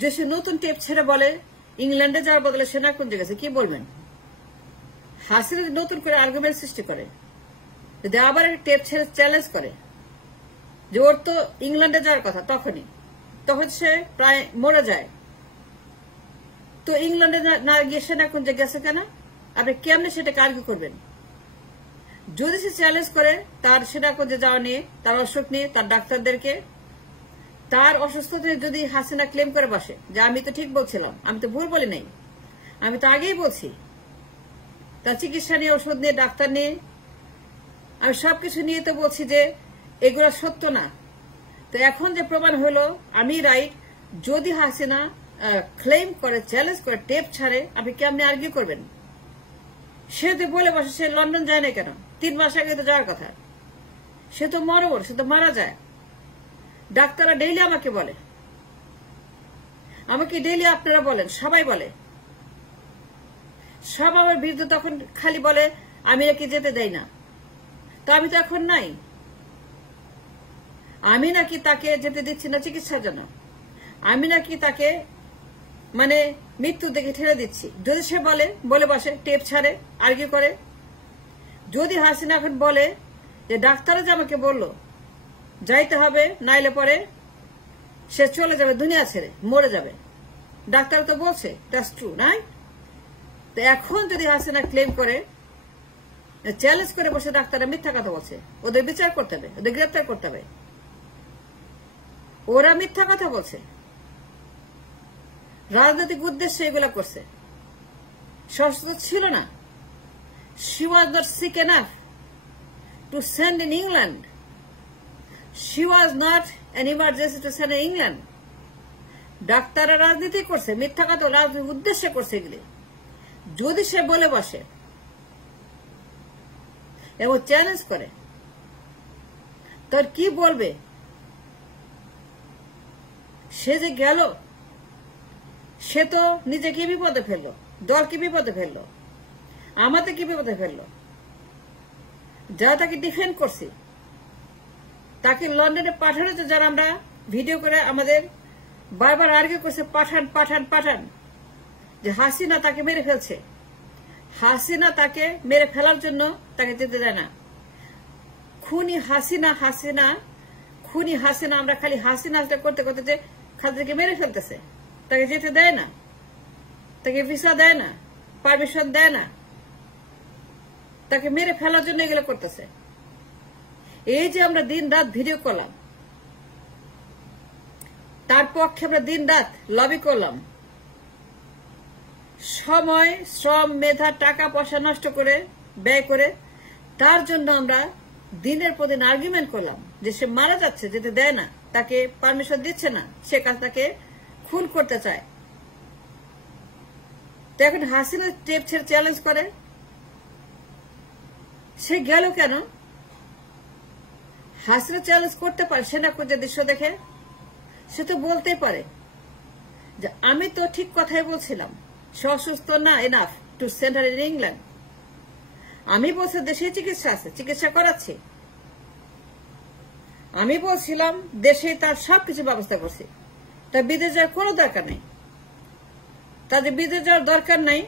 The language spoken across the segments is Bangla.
যে সে নতুন টেপ ছেড়ে বলে ইংল্যান্ডে যাওয়ার বদলে সে না কোন গেছে, কি বলবেন? হাসিনা নতুন করে আর্গুমেন্ট সৃষ্টি করে, যদি আবার টেপ ছেড়ে চ্যালেঞ্জ করে যে ওর তো ইংল্যান্ডে যাওয়ার কথা, তখন সে প্রায় মরে যায়। তো ইংল্যান্ডে না গিয়ে সে না কোন গেছে কেন? আপনি কেমনে সেটাকে আর্গু করবেন? যদি সে চ্যালেঞ্জ করে তার সেনাকুঞ্জে যাওয়া নিয়ে, তার অসুখ নিয়ে, তার ডাক্তারদেরকে, তার অসুস্থতা যদি হাসিনা ক্লেম করে বসে যে আমি তো ঠিক বলছিলাম, আমি তো ভুল বলি নাই, আমি তো আগেই বলছি, তার চিকিৎসা নিয়ে, ওষুধ নিয়ে, ডাক্তার নিয়ে, আমি সবকিছু নিয়ে তো বলছি যে এগুলো সত্য না। তো এখন যে প্রমাণ হলো আমি রাইট, যদি হাসিনা ক্লেম করে, চ্যালেঞ্জ করে, টেপ ছাড়ে, আপনি কেমনে আর্গিউ করবেন? সে তো বলে বসে সে লন্ডন যায় না কেন? 3 মাস আগে তো যাওয়ার কথা। সে তো মরবর, সে তো মারা যায়। ডাক্তাররা ডেইলি আমাকে বলে, আমাকে ডেইলি আপনারা বলেন, সবাই বলে, সব আমার বিরুদ্ধে তখন খালি বলে আমি নাকি যেতে দেই না। তো আমি তো এখন নাই, আমি নাকি তাকে যেতে দিচ্ছি না চিকিৎসার জন্য, আমি নাকি তাকে মানে মৃত্যু দেখে ঠেলে দিচ্ছি। যদি সে বলে বসে টেপ ছাড়ে, আর্গিউ করে, যদি হাসিনা এখন বলে যে ডাক্তাররা যে আমাকে বললো যাইতে হবে, নাইলে পরে সে চলে যাবে, দুনিয়া ছেড়ে মরে যাবে, ডাক্তার তো বলছে, দ্যাটস ট্রু, নাই? তো এখন যদি হাসিনা ক্লেম করে, চ্যালেঞ্জ করে বসে ডাক্তাররা মিথ্যা কথা বলছে, ওদের বিচার করতে হবে, ওদের গ্রেপ্তার করতে হবে। ওরা মিথ্যা কথা বলছে, রাজনৈতিক উদ্দেশ্যে এগুলো করছে, সশস্ত্র ছিল না। She was not sick enough to send in England. She was not an emergency to send in England. ডাক্তাররা রাজনীতি করছে, মিথ্যা কথা রাজনৈতিক উদ্দেশ্যে করছে এগুলি। যদি সে বলে বসে এবং চ্যালেঞ্জ করে, তার কি বলবে? সে যে গেল, সে তো নিজেকে বিপদে ফেললো, দলকে বিপদে ফেললো, আমাদের কি বিপদে ফেললো। যারা তাকে ডিফেন্ড করছে, তাকে লন্ডনে পাঠানোতে যারা আমরা ভিডিও করে আমাদের বারবার আর্গিউ করছে পাঠান পাঠান পাঠান, যে হাসিনা তাকে মেরে ফেলছে, হাসিনা তাকে মেরে ফেলার জন্য তাকে যেতে দেয় না। খুনি হাসিনা, হাসিনা খুনি হাসিনা, আমরা খালি হাসিনা করতে করতে যে খালেদাকে মেরে ফেলতেছে, তাকে যেতে দেয় না, তাকে ভিসা দেয় না, পারমিশন দেয় না, তাকে মেরে ফেলার জন্য এগুলো করতেছে। এই যে আমরা দিন রাত ভিডিও করলাম, তার পক্ষে আমরা দিন রাত লবি করলাম, সময়, শ্রম, মেধা, টাকা পয়সা নষ্ট করে, ব্যয় করে, তার জন্য আমরা দিনের পর দিন আর্গুমেন্ট করলাম যে সে মারা যাচ্ছে, যেতে দেয় না, তাকে পারমিশন দিচ্ছে না, সে কাজ তাকে খুন করতে চায়। তো এখন হাসিনা টেপ ছেড়ে চ্যালেঞ্জ করে, সে গেল কেন? হাসিনা চ্যালেঞ্জ করতে পারে, সেনাকুঞ্জের দৃশ্য দেখে সে তো বলতেই পারে যে আমি তো ঠিক কথাই বলছিলাম, সে অসুস্থ না enough to send her in England. আমি বলছি দেশে চিকিৎসা আছে, চিকিৎসা করাচ্ছি। আমি বলছিলাম দেশে তার সবকিছু ব্যবস্থা করছি, তার বিদেশ যাওয়ার কোনো দরকার নেই, তাদের বিদেশ যাওয়ার দরকার নাই,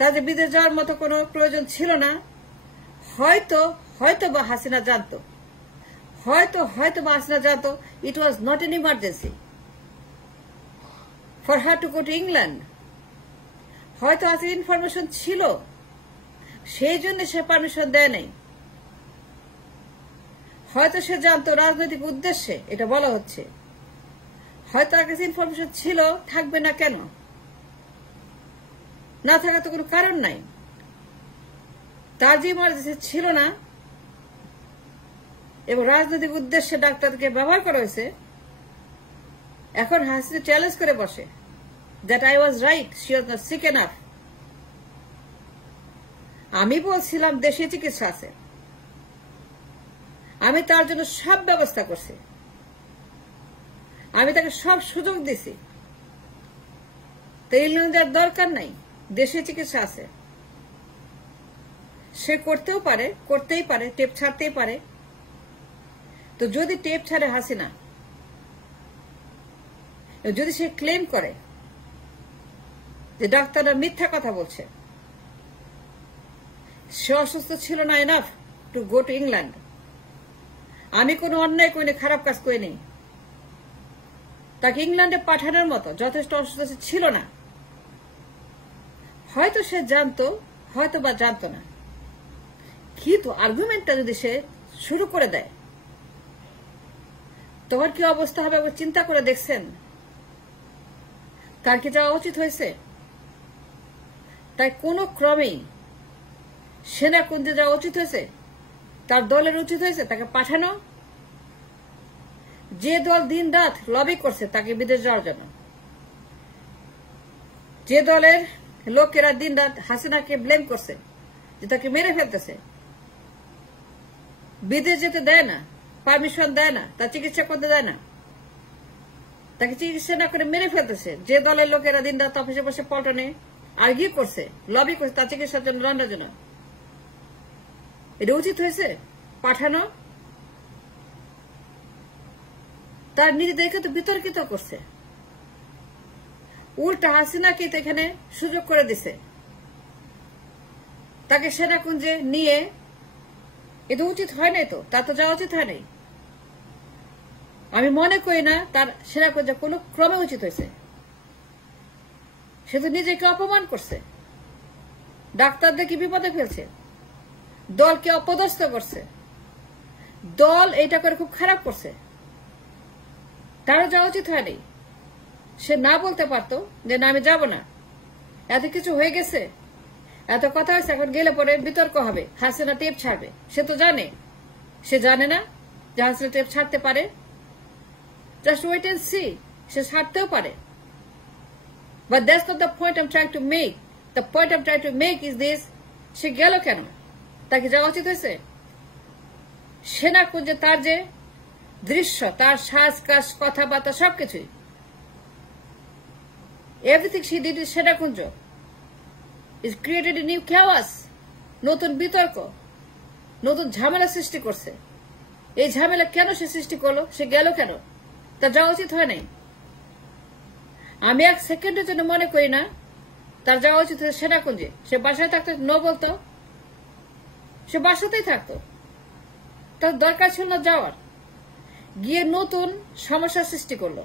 তাদের বিদেশ যাওয়ার মতো কোনো প্রয়োজন ছিল না। হয়তো বা হাসিনা জানতো, হয়তো বা হাসিনা জানতো it was not an emergency for her to go to England. হয়তো হাসিনা ইনফরমেশন ছিল, সেই জন্য সে পারমিশন দেয় নাই। হয়তো সে জানতো রাজনৈতিক উদ্দেশ্যে এটা বলা হচ্ছে, হয়তো তার কাছে ইনফরমেশন ছিল, থাকবে না কেন? না থাকার তো কোনো কারণ নাই। তার যে ইমার্জেন্সি ছিল না এবং রাজনৈতিক উদ্দেশ্যে ডাক্তারকে ব্যবহার করা হয়েছে, এখন হাসিনা চ্যালেঞ্জ করে বসে that I was right, she was not sick enough. আমি বলছিলাম দেশে চিকিৎসা আছে, আমি তার জন্য সব ব্যবস্থা করছি, আমি তাকে সব সুযোগ দিছি, তো ইংল্যান্ড যাওয়ার দরকার নাই, দেশে চিকিৎসা আছে। সে করতেই পারে, টেপ ছাড়তেই পারে। তো যদি টেপ ছাড়ে হাসিনা, যদি সে ক্লেম করে যে ডাক্তাররা মিথ্যা কথা বলছে, সে অসুস্থ ছিল না enough to go to England, আমি কোনো অন্যায় করিনি, খারাপ কাজ করিনি, তাকে ইংল্যান্ডে পাঠানোর মতো যথেষ্ট অসুস্থ ছিল না, হয়তো সে জানতো, হয়তো বা জানতো না, কিন্তু আর্গুমেন্টটা যদি সে শুরু করে দেয় তোমার কি অবস্থা হবে চিন্তা করে দেখছেন? তার কি যাওয়া উচিত হয়েছে? তাই কোন ক্রমেই সেনাকুঞ্জে যাওয়া উচিত হয়েছে, তার দলের উচিত হয়েছে তাকে পাঠানো। যে দল দিন রাত লবি করছে তাকে বিদেশ যাওয়ার জন্য, যে দলের লোকেরা দিন রাত হাসিনাকে ব্লেম করছে যে তাকে মেরে ফেলতেছে, বিদেশ যেতে দেয় না, পারমিশন দেয় না, তার চিকিৎসা করতে দেয় না, তাকে চিকিৎসা না করে মেরে ফেলতেছে, যে দলের লোকেরা দিন রাত অফিসে বসে পল্টনে আর্গিউ করছে, লবি করছে তার চিকিৎসার জন্য, লন্ডনের জন্য, এটা উচিত হয়েছে পাঠানো? তার নিজেদেরকে তো বিতর্কিত করছে, উল্টা হাসিনাকে তো এখানে সুযোগ করে দিছে, তাকে সেনাকুঞ্জে নিয়ে, এটা উচিত হয় নাই তো, তার তো যাওয়া উচিত হয় নাই। আমি মনে করি না তার সেনাকুঞ্জে কোনো ক্রমে উচিত হয়েছে। সে তো নিজেকে অপমান করছে, ডাক্তারদেরকে বিপদে ফেলছে, দলকে অপদস্থ করছে, দল এটা করে খুব খারাপ করছে, তারও যাওয়া উচিত হয়নি। সে না বলতে পারতো যে না আমি যাব না, এত কিছু হয়ে গেছে, এত কথা হয়েছে, এখন গেলে পরে বিতর্ক হবে, হাসিনা টেপ ছাড়বে। সে তো জানে, সে জানে না যে হাসিনা টেপ ছাড়তে পারে, জাস্ট ওয়েট এন্ড সি, সে ছাড়তেও পারে। But that's not the point I am trying to make. The point I am trying to make is this, সে গেল কেন? তাকে যাওয়া উচিত হয়েছে? সেনাকুঞ্জে তার যে দৃশ্য, তার সাজ কাজ কথাবার্তা সবকিছুই, everything she did is Senakunja is created a new chaos, নতুন বিতর্ক, নতুন ঝামেলা সৃষ্টি করছে। এই ঝামেলা কেন সে সৃষ্টি করলো? সে গেল কেন? তার যাওয়া উচিত হয় নাই। আমি এক সেকেন্ডের জন্য মনে করি না তার যাওয়া উচিত হয়েছে সেনাকুঞ্জে। সে বাসায় থাকতো, নো বলতো, সে বাসাতেই থাকতো, তার দরকার ছিল না যাওয়ার, গিয়ে নতুন সমস্যা সৃষ্টি করলো।